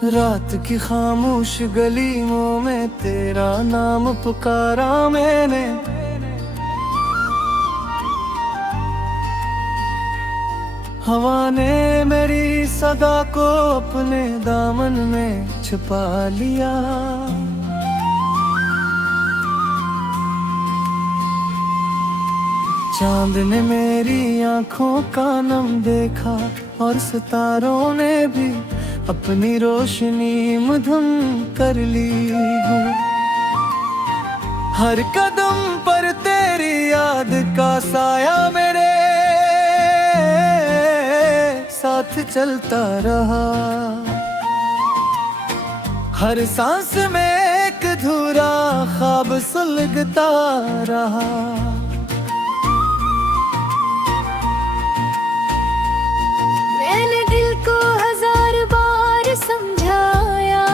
रात की खामोश गलियों में तेरा नाम पुकारा मैंने। हवा ने मेरी सदा को अपने दामन में छिपा लिया। चांद ने मेरी आंखों का नम देखा और सितारों ने भी अपनी रोशनी मधुम कर ली। हर कदम पर तेरी याद का साया मेरे साथ चलता रहा। हर सांस में एक अधूरा ख्वाब सुलगता रहा। मैंने दिल को हजार बार समझाया,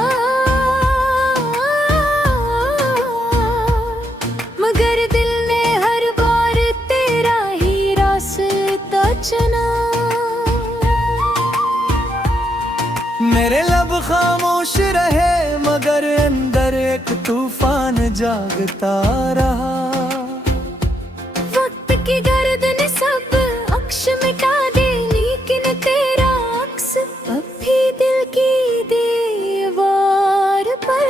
मगर दिल ने हर बार तेरा ही रास्ता चुना। मेरे लब खामोश रहे मगर अंदर एक तूफान जागता रहा। वक्त की गर्दन सब अक्ष मिटा दे, लेकिन तेरा अक्स अब भी दिल की दीवार पर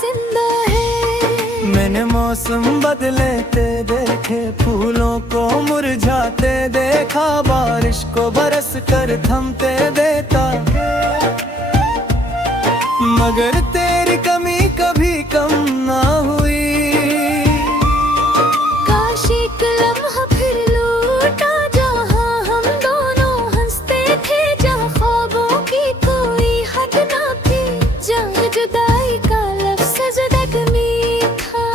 जिंदा है। मैंने मौसम बदलते देखे, फूलों को मुरझाते देखा, बारिश को बरस कर थमते देता, मगर तेरी कमी कभी कम ना हुई। काश एक लम्हा फिर लौटा जहाँ हम दोनों हंसते थे, जहाँ ख्वाबों की कोई हद ना थी, जहाँ जुदाई का लफ्ज़ ज़ख्मी था।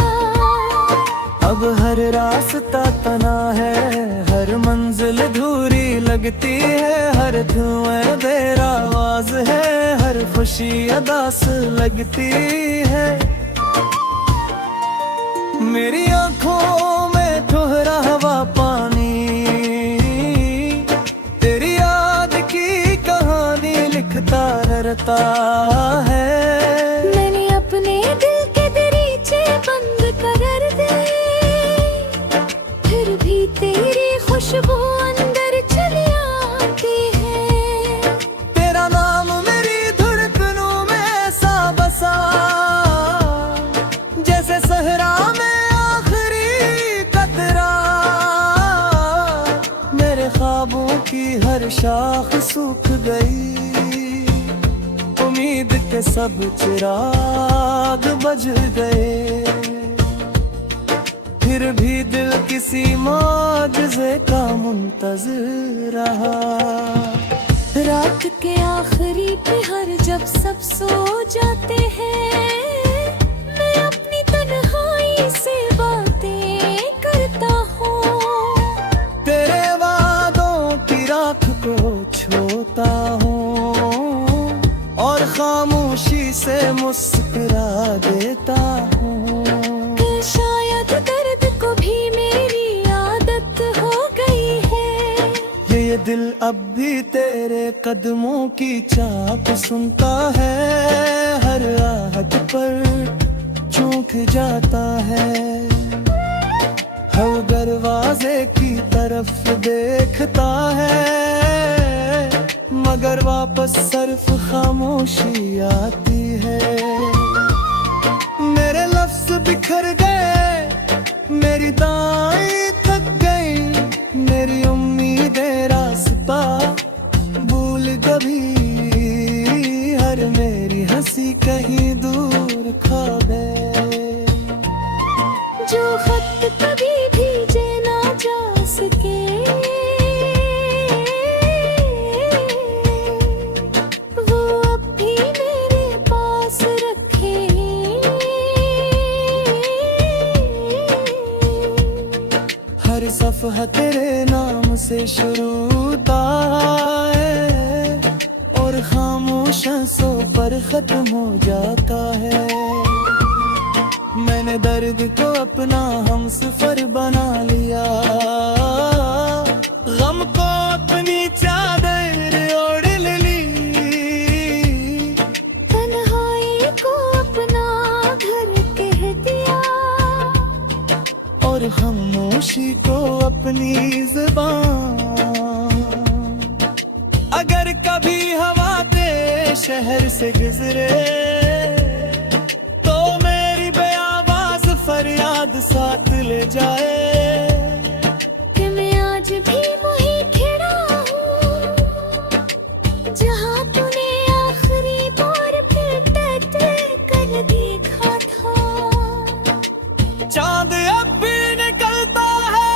अब हर रास्ता तना है, हर मंजिल अधूरी लगती है, हर धुआं बेरावाज है, हर खुशी अदास लगती है। मेरी आंखों में ठहरा हवा पानी, तेरी याद की कहानी लिखता रहता है। मैंने अपने दिल के दरीचे बंद कर दे, फिर भी तेरी खुशबू अंदर चली आती है। तेरा नाम मेरी धड़कनों में ऐसा बसा, जैसे सहरा में आखिरी कतरा। मेरे ख्वाबों की हर शाख सूख गई, उम्मीद के सब चिराग बुझ गए, फिर भी दिल किसी मौजज़े का मुंतज़िर रहा। रात के आखिरी पहर जब सब सो जाते हैं, मैं अपनी तन्हाई से बातें करता हूँ। तेरे वादों की राख को छोता हूँ और खामोशी से मुस्कुरा देता हूँ। शायद दर्द को भी मेरी आदत हो गई है, ये दिल अब भी तेरे कदमों की चाप सुनता है, हर आहट पर चूक जाता है। हर दरवाजे की तरफ देखता है, मगर वापस सिर्फ खामोशी आती है। मेरे लफ्ज़ बिखर गए, मेरी दाएं थक गई, मेरी उम्मीदें रास्ता भूल गई, हर मेरी हंसी कहीं दूर खो गए। जो खत कभी भेजे ना जा सके, वो अब भी मेरे पास रखे। हर सफ़हा तेरे नाम से शुरू होता है और खामोश आंसू पर खत्म हो जाता है। मैंने दर्द को अपना हमसफर बना लिया, गम को अपनी चादर ओढ़ ली। अपनी जुबान। अगर कभी हवा तेरे शहर से गुजरे तो मेरी बेआवाज फरियाद साथ ले जाए कि मैं आज भी वही खड़ा हूँ जहाँ तूने आखिरी बार फिर टहटह कर देखा था। चांद अब भी निकलता है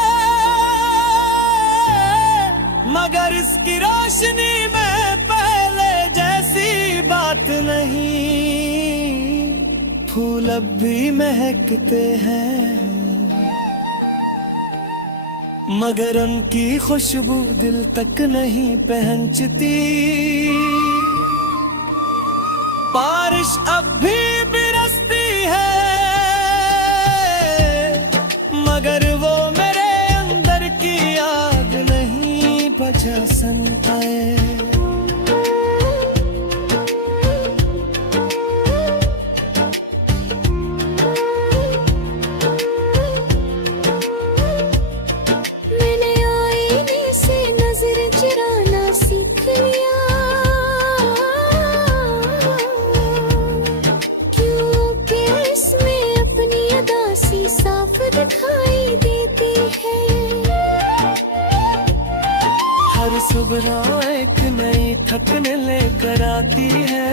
मगर इसकी रोशनी में पहले जैसी बात नहीं। फूल अब भी महकते हैं मगर उनकी खुशबू दिल तक नहीं पहुंचती। बारिश अब भी बरसती है मगर वो मेरे अंदर की आग नहीं बुझा पाए। मैंने आईने से नजर चुराना सीख लिया क्योंकि इसमें अपनी अदा सी साफ दिखाई देती है। हर सुबह एक नई थकने लेकर आती है,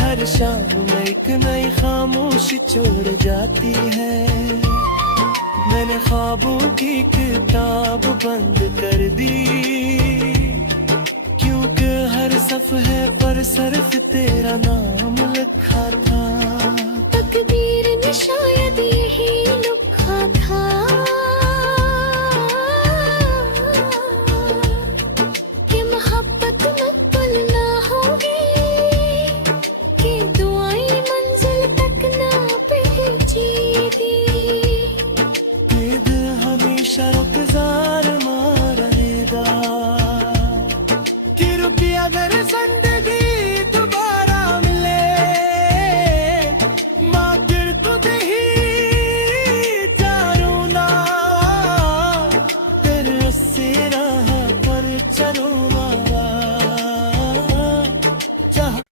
हर शाम एक नई खामोशी छोड़ जाती है। मैंने ख्वाबों की किताब बंद कर दी क्योंकि हर सफ़े पर सिर्फ तेरा नाम लिखा था। तकदीर ने शायद यही लिखा था कि मोहब्बत मुकम्मल ना होगी, कि दुआएं मंजिल तक ना पहुंचेगी। ये दिल हमेशा रुखसार मारेगा कि रुकी अगर जिंदगी दोबारा मिले माकिर खुद ही चारूंगा तेरे उससे राह पर चलूंगा जहाँ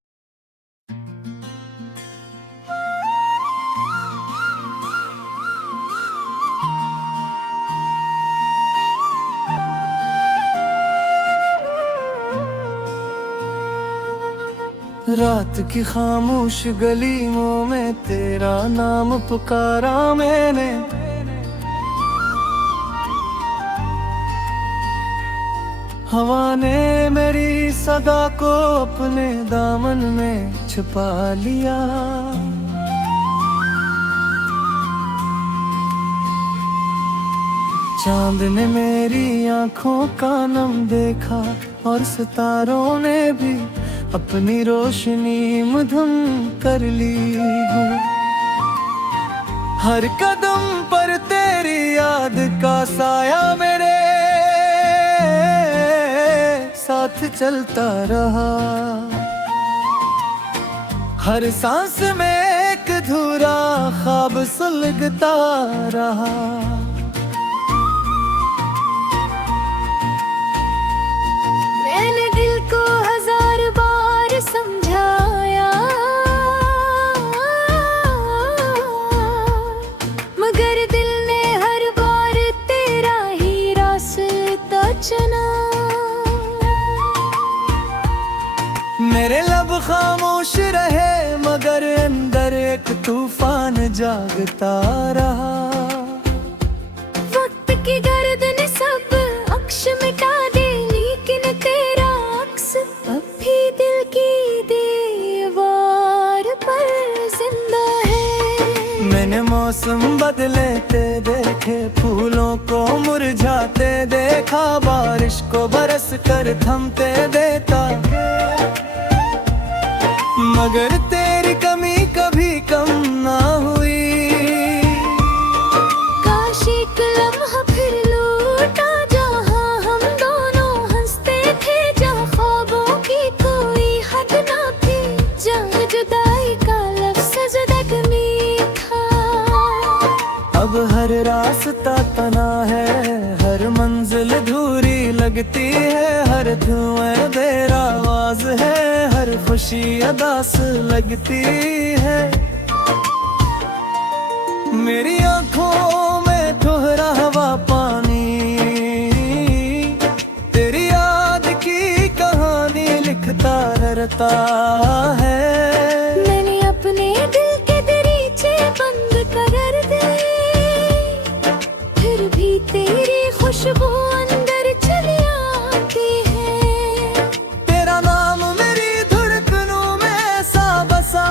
रात की खामोश गलियों में तेरा नाम पुकारा मैंने। हवा ने मेरी सदा को अपने दामन में छुपा लिया। चांद ने मेरी आंखों का नम देखा और सितारों ने भी अपनी रोशनी मधुम कर ली हूँ। हर कदम पर तेरी याद का साया मेरे साथ चलता रहा। हर सांस में एक अधूरा ख्वाब सुलगता रहा। मैंने दिल को हजार बार समझाया मगर दिल ने हर बार तेरा ही रास्ता चुना। मेरे लब खामोश रहे मगर अंदर एक तूफान जागता रहा। वक्त की गर्दन सब अक्ष मिटा दे लेकिन तेरा अक्स अब भी दिल की दीवार पर जिंदा है। मैंने मौसम बदलते देखे, फूलों को मुरझाते देखा, बारिश को बरस कर थमते देता मगर तेरी कमी कभी कम ना हुई। काश एक लम्हा फिर लौटा जहाँ हम दोनों हंसते थे, जहाँ ख्वाबों की कोई हद ना थी, जहाँ जुदाई का लफ्ज़ ज़ख्मी था। अब हर रास्ता तना है जगती है, हर धुएं बेर आवाज है, हर खुशी अदास लगती है। मेरी आंखों में ठोहरा हवा पानी, तेरी याद की कहानी लिखता रहता है। मैंने अपने दिल के दरीचे बंद कर दे, फिर भी तेरी खुशबू अंदर चली आती है। तेरा नाम मेरी धड़कनों में सा बसा,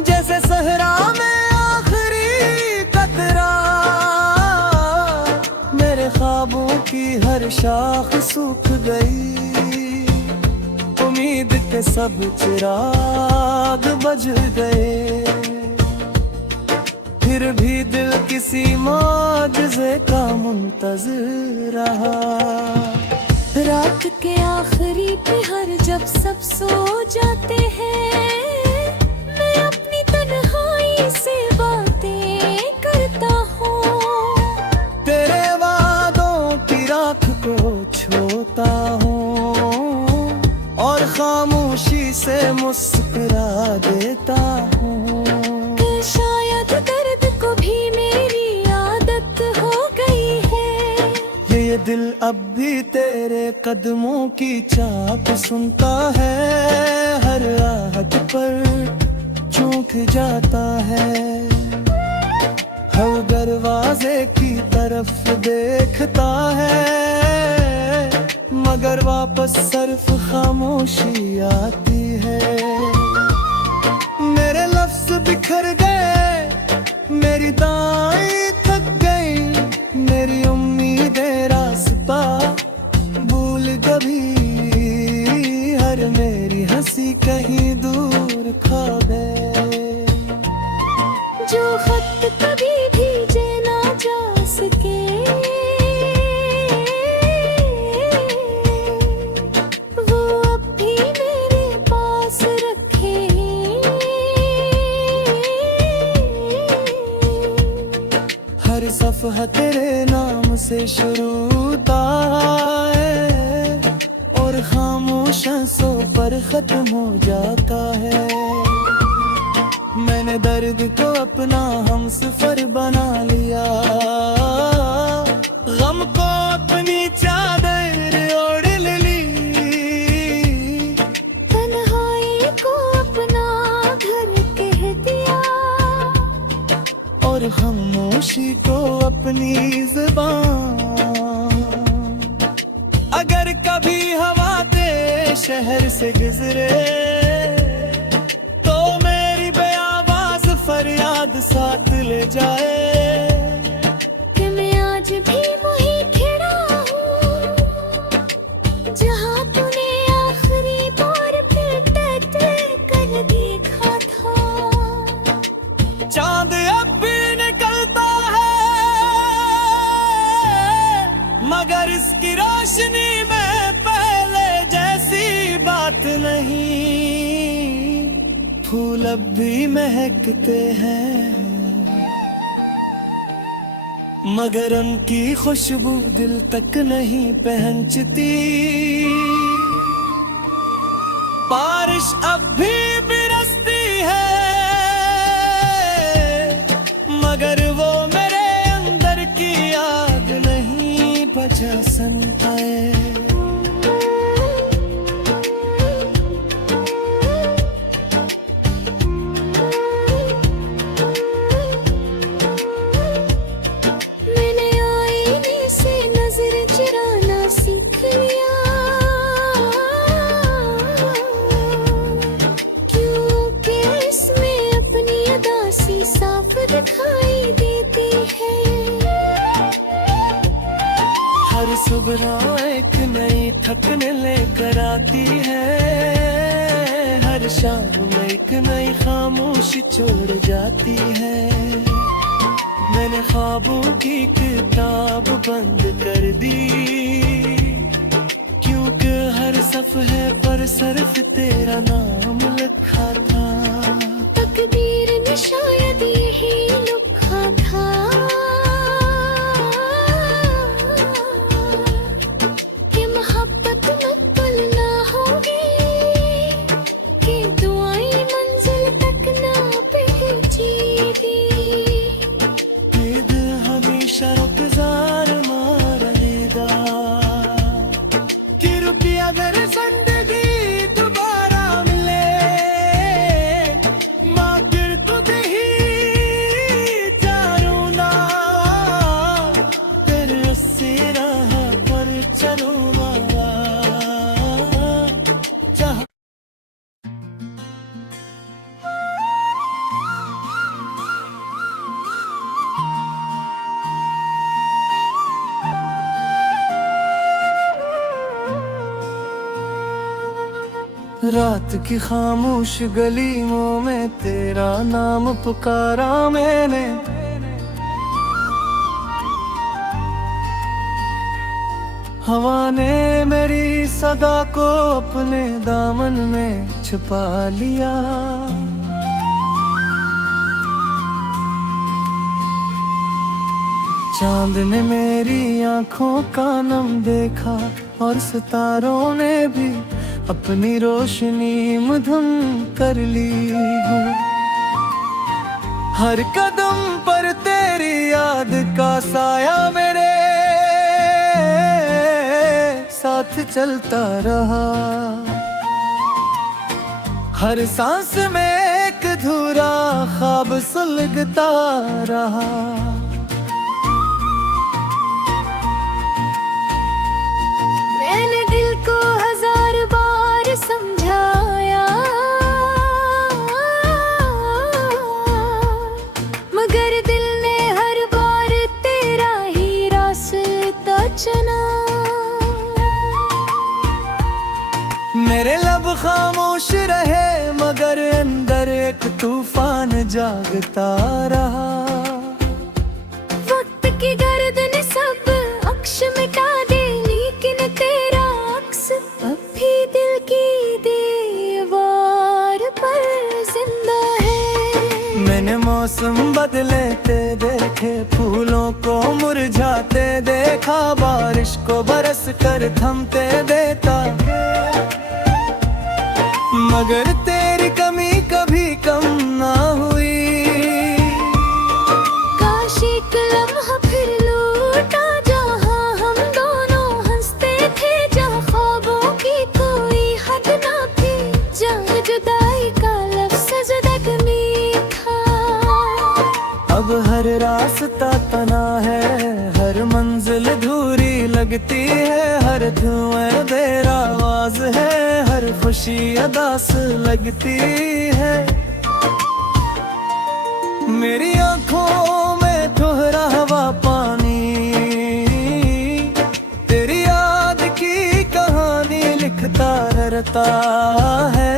जैसे सहरा में आखिरी कतरा। मेरे ख्वाबों की हर शाख सूख गई, उम्मीद के सब चिराग बुझ गए। फिर भी दिल किसी मौजज़े का मुंतज़िर रहा। रात के आखिरी पहर जब सब सो जाते हैं, मैं अपनी तन्हाई से बातें करता हूँ। तेरे वादों की राख को छोता हूँ और खामोशी से मुस्कुरा देता हूँ। कि शायद दर्द को भी मेरी आदत हो गई है। ये दिल अब भी तेरे कदमों की चाप सुनता है, हर आहट पर चौंक जाता है। हर दरवाजे की तरफ देखता है, मगर वापस सिर्फ खामोशी आती है। मेरे लफ्ज बिखर गए, मेरी दाएं थक गई, मेरी उम्मीदें रास्ता भूल गई, हर मेरी हंसी कहीं दूर खा गए। जो खत कभी भेजे ना जा सके, वो अब भी मेरे पास रखे। हर सफ़हा तेरे नाम से शुरू होता है और खामोश आंसू पर खत्म हो जाता है। मैंने दर्द को अपना हमसफर बना लिया, गम को अपनी चादर ओढ़ ली, तन्हाई को अपना घर कह दिया और खामोशी को अपनी ज़बान। अगर कभी हवा तेरे शहर से गुजरे, तो मेरी बेआवाज़ फरियाद साथ ले जाए। कि मैं आज भी वही खड़ा हूँ, जहाँ तूने आखिरी बार फिर टहट कर देखा था। चांद अब भी निकलता है, मगर इसकी रोशनी में पहले जैसी बात नहीं। फूल अब भी महकते हैं, मगर उनकी खुशबू दिल तक नहीं पहुंचती। बारिश अब भी बरसती है, मगर वो मेरे अंदर की आग नहीं बुझा सकता है। मैंने आईने से नजर चुराना सीख लिया, क्योंकि इसमें अपनी अदा सी साफ दिखाई देती है। हर सुबह एक नई थकने लेकर आती है, हर शाम एक नई खामोशी छोड़ जाती है। मैंने ख्वाबों की किताब बंद कर दी, क्योंकि हर सफ़हे पर सिर्फ तेरा नाम लिखा था। तकदीर ने शायद यही लिखा था, रात की खामोश गलियों में तेरा नाम पुकारा मैंने, हवा ने मेरी सदा को अपने दामन में छुपा लिया। चांद ने मेरी आंखों का नम देखा और सितारों ने भी अपनी रोशनी मधुम कर ली हूँ। हर कदम पर तेरी याद का साया मेरे साथ चलता रहा। हर सांस में एक अधूरा ख्वाब सुलगता रहा। मैंने दिल को हजार बार समझाया, मगर दिल ने हर बार तेरा ही रास्ता चुना। मेरे लब खामोश रहे मगर अंदर एक तूफान जागता रहा। वक्त की गर्दन सब अक्ष मिटा दे, लेकिन तेरा अक्स अब भी दिल की दीवार पर जिंदा है। मैंने मौसम बदलते देखे, फूलों को मुरझाते देखा, बारिश को बरस कर थमते देता, मगर तेरी कमी कभी कम ना हुई। काश एक लम्हा फिर लौटा, जहाँ हम दोनों हंसते थे, जहाँ ख्वाबों की कोई हद ना थी, जहाँ जुदाई का लफ्ज़ ज़ख्मी था। अब हर रास्ता तना है, हर मंजिल अधूरी लगती है, हर धुआं देर आवाज है, हर खुशी अदास लगती है। मेरी आंखों में दोहरा हवा पानी, तेरी याद की कहानी लिखता रहता है।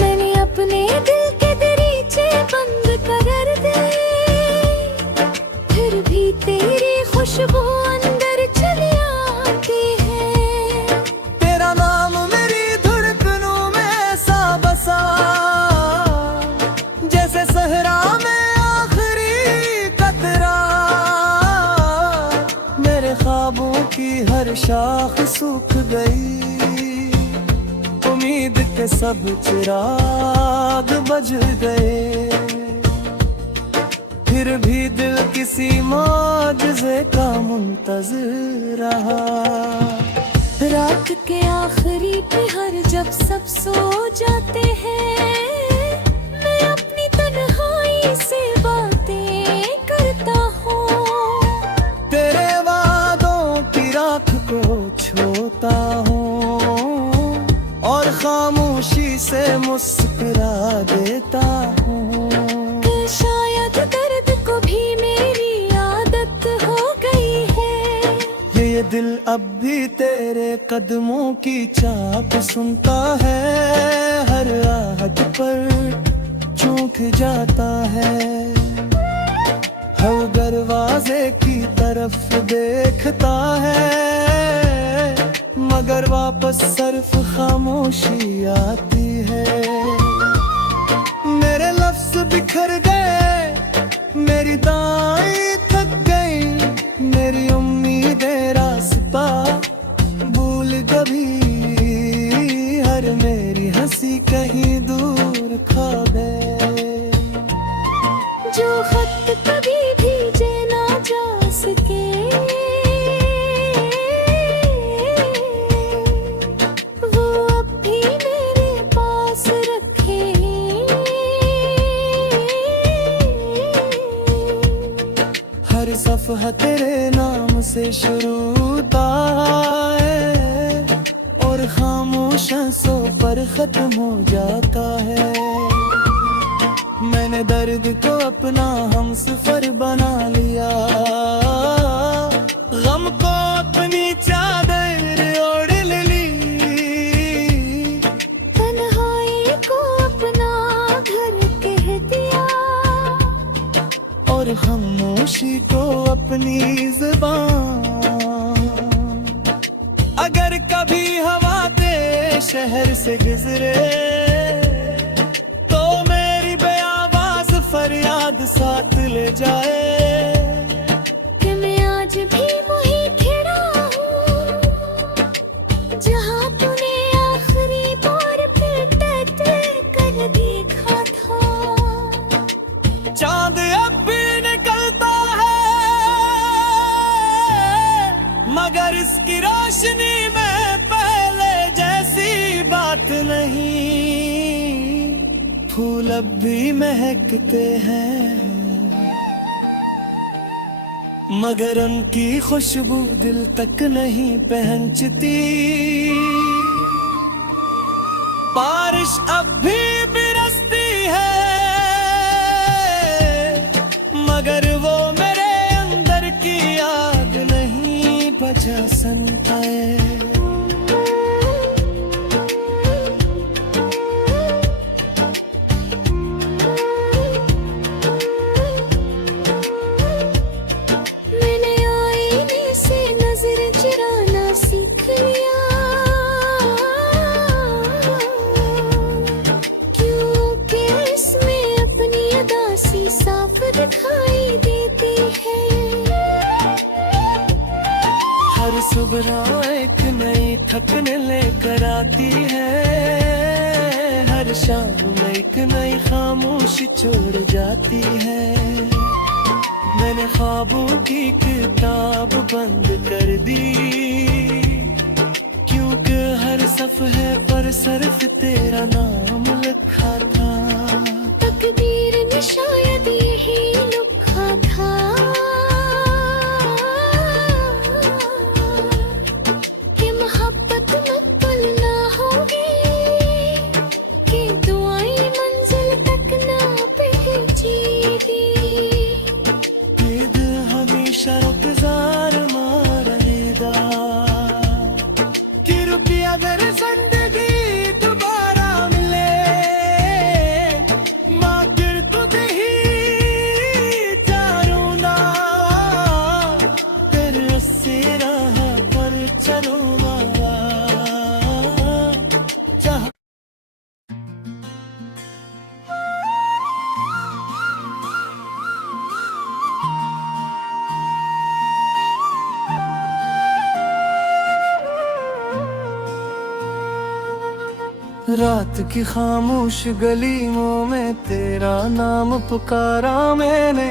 मैंने अपने दिल के दरीचे बंद कर दे, फिर भी तेरी खुशबू अंदर चली आती है। तेरा नाम मेरी धड़कनों में ऐसा बसा, जैसे सहरा में आखिरी कतरा। मेरे ख्वाबों की हर शाख सूख गई, उम्मीद के सब चिराग बुझ गए, फिर भी दिल किसी मौजज़े का मुंतज़िर रहा। रात के आखिरी पहर जब सब सो जाते हैं, मैं अपनी तन्हाई से बातें करता हूँ। तेरे वादों की राख को छोता हूँ और खामोशी से मुस्कुरा देता हूँ। कि शायद दर्द को भी मेरी आदत हो गई है, ये दिल अब भी तेरे कदमों की चाप सुनता है, हर आहट पर चौंक जाता है। हर दरवाजे की तरफ देखता है, मगर वापस सिर्फ खामोशी आती है। मेरे लफ्ज बिखर गए, मेरी दाएं थक गई, मेरी उम्मीदें रास्ता भूल कभी, हर मेरी हंसी कहीं दूर खा गए। जो खत कभी भेजे ना जा सके, वो अब भी मेरे पास रखे हैं। हर सफ़हा तेरे नाम से शुरू होता है और खामोश आंसू पर खत्म हो जाता है। मैंने दर्द को अपना हमसफर बना लिया, गम को अपनी चादर ओढ़ ली। अपनी जुबान। अगर कभी हवा तेरे शहर से गुजरे तो मेरी बेआवाज फरियाद साथ ले जाए कि मैं आज भी वही खड़ा हूँ जहाँ तूने आखिरी बार फिर टहट कर देखा था। चांद अब भी निकलता है मगर इसकी रोशनी में पहले जैसी बात नहीं। फूल अब भी महकते हैं मगर उनकी खुशबू दिल तक नहीं पहुंचती। बारिश अब भी बरसती है मगर वो मेरे अंदर की आग नहीं बुझा सकती। मैंने आईने से नजर चुराना सीख लिया क्योंकि इसमें अपनी अदा सी साफ दिखाई देती है। हर सुबह एक नई थकन लेकर आती है, हर शाम एक नई खामोशी छोड़ जाती है। मैंने ख्वाबों की किताब बंद कर दी क्योंकि हर सफ़े पर सिर्फ तेरा नाम लिखा था। तकदीर ने शायद यही लिखा था कि मोहब्बत मुकम्मल ना होगी, कि दुआएं मंजिल तक ना पहुंचेगी। हमेशा इंतजार में रहेगा कि रुपया अगर जिंदगी दोबारा मिले माँ फिर तुझे ही चारूंगा तेरे उसी राह पर चलूंगा जहाँ रात की खामोश गलियों में तेरा नाम पुकारा मैंने।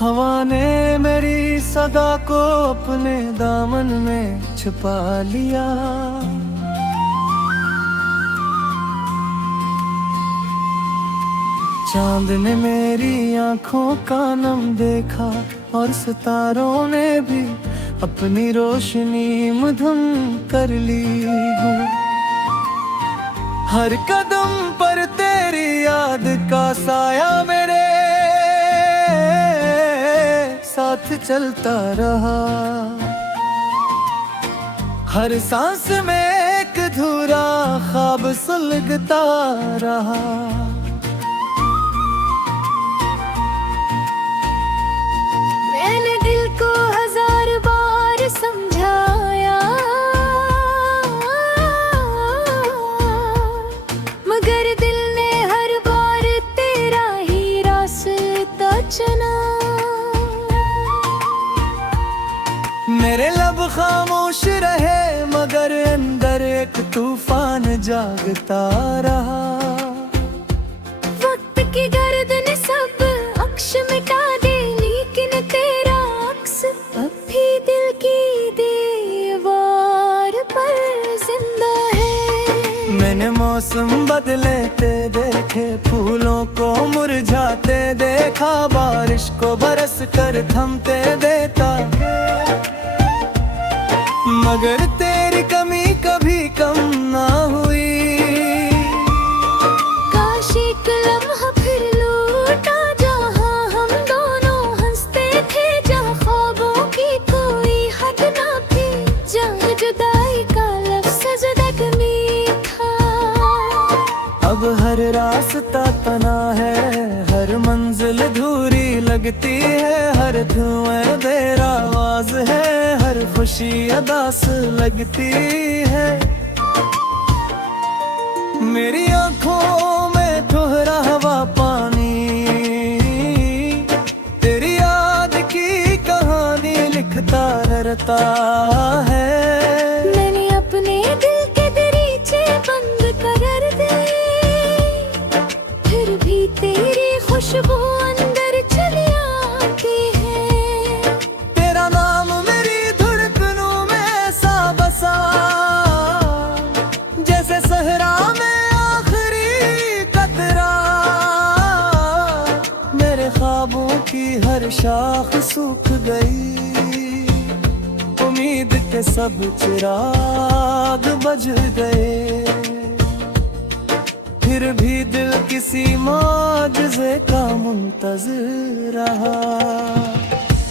हवा ने मेरी सदा को अपने दामन में छुपा लिया। चांद ने मेरी आंखों का नम देखा और सितारों ने भी अपनी रोशनी मधुम कर ली हूँ। हर कदम पर तेरी याद का साया मेरे साथ चलता रहा। हर सांस में एक अधूरा ख्वाब सुलगता रहा। मैंने दिल को हजार बार समझाया मगर दिल ने हर बार तेरा ही रास्ता चुना। मेरे लब खामोश रहे मगर अंदर एक तूफान जागता रहा। वक्त की गर्दन सब अक्ष मिटा दे लेकिन तेरा अक्स अब भी दिल की दीवार पर जिंदा है। मैंने मौसम बदलते देखे, फूलों को मुरझाते देखा, बारिश को बरस कर थमते देता मगर तेरी कमी कभी कम ना हुई। काश एक लम्हा फिर लौटा जहाँ हम दोनों हंसते थे, जहाँ ख्वाबों की कोई हद ना थी, जहाँ जुदाई का लफ्ज़ जुदा था। अब हर रास्ता तना है, लगती है, हर धुएं देर आवाज है, हर खुशी अदास लगती है। मेरी आंखों में ठहरा हवा पानी, तेरी याद की कहानी लिखता रहता है। मैंने अपने दिल के दरीचे बंद कर दे, फिर भी तेरी खुशबू अंदर चली आती है। तेरा नाम मेरी धड़कनों में ऐसा बसा, जैसे सहरा में आखिरी कतरा। मेरे ख्वाबों की हर शाख सूख गई, उम्मीद के सब चिराग बुझ गए। फिर भी दिल किसी माजज़े का मुंतज़िर रहा।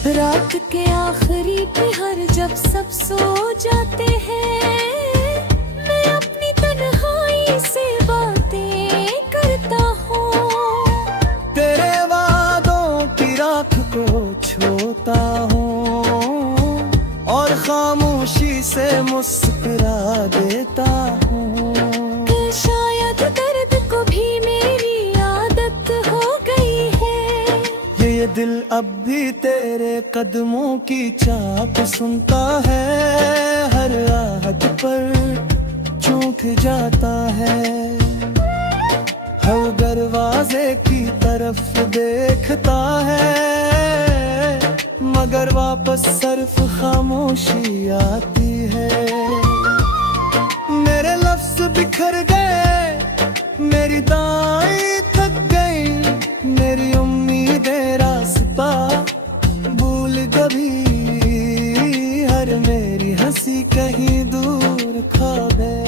रात के आखिरी पहर जब सब सो जाते हैं, मैं अपनी तन्हाई से बातें करता हूँ। तेरे वादों की राख को छूता हूँ और खामोशी से मुस्कुरा देता हूँ। शायद दर्द को भी मेरी आदत हो गई है। ये दिल अब भी तेरे कदमों की चाक सुनता है, हर आहट पर चूक जाता है। हर दरवाजे की तरफ देखता है, मगर वापस सिर्फ खामोशी आती है। मेरे लफ्ज बिखर गए, मेरी दाएं थक गई, मेरी उम्मीदें रास्ता भूल गई। हर मेरी हंसी कहीं दूर खा गए।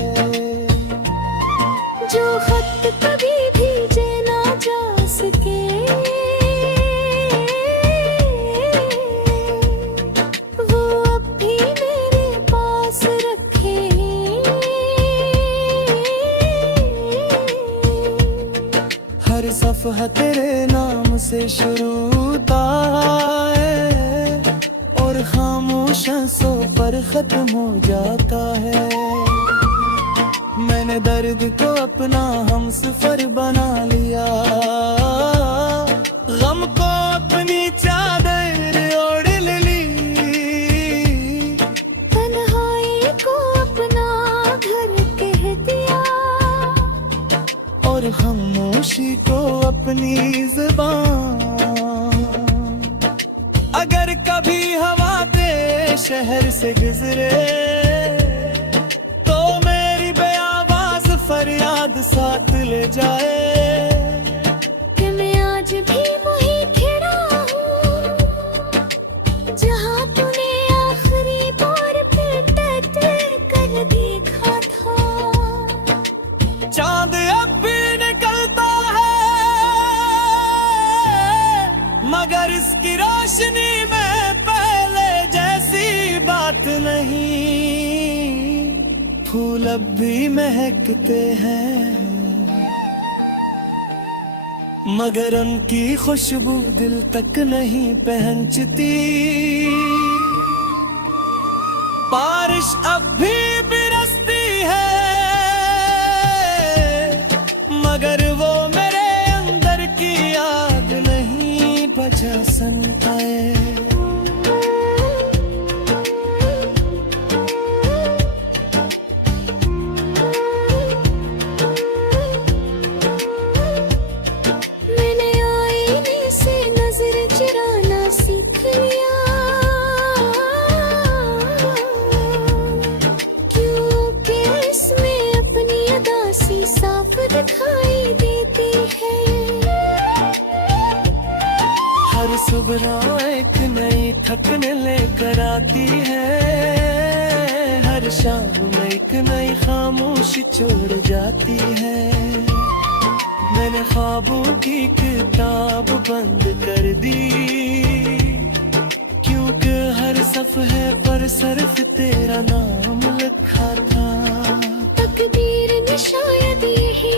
जो खत कभी भेजे ना जा सके, वो अब भी मेरे पास रखे। हर सफ़हा तेरे नाम से शुरू होता है और खामोश आंसू पर खत्म हो जाता है। मैंने दर्द को अपना हमसफर बना लिया, गम को अपनी चादर ओढ़ ली, तन्हाई को अपना घर कह दिया और खामोशी को अपनी ज़बान। अगर कभी हवा के शहर से गुजरे तो मेरी बेआवाज़ फरियाद साथ ले जाए कि मैं आज भी वही खड़ा हूँ जहाँ तूने आखिरी बार फिर कर देखा था। चांद अब भी निकलता है, मगर इसकी रोशनी में पहले जैसी बात नहीं। फूल अब भी महकते हैं, मगर उनकी खुशबू दिल तक नहीं पहुंचती। बारिश अब भी बरसती है, मगर वो मेरे अंदर की आग नहीं बुझा सकता है। मैंने आईने से नजर चुराना सीख लिया, क्योंकि इसमें अपनी अदासी साफ दिखाई देती है। हर सुबह एक नई थकन लेकर आती है, हर शाम एक नई खामोशी छोड़ जाती है। मैंने ख्वाबों की किताब बंद कर दी, क्योंकि हर सफ़हे पर सिर्फ तेरा नाम लिखा था। तकदीर ने शायद यही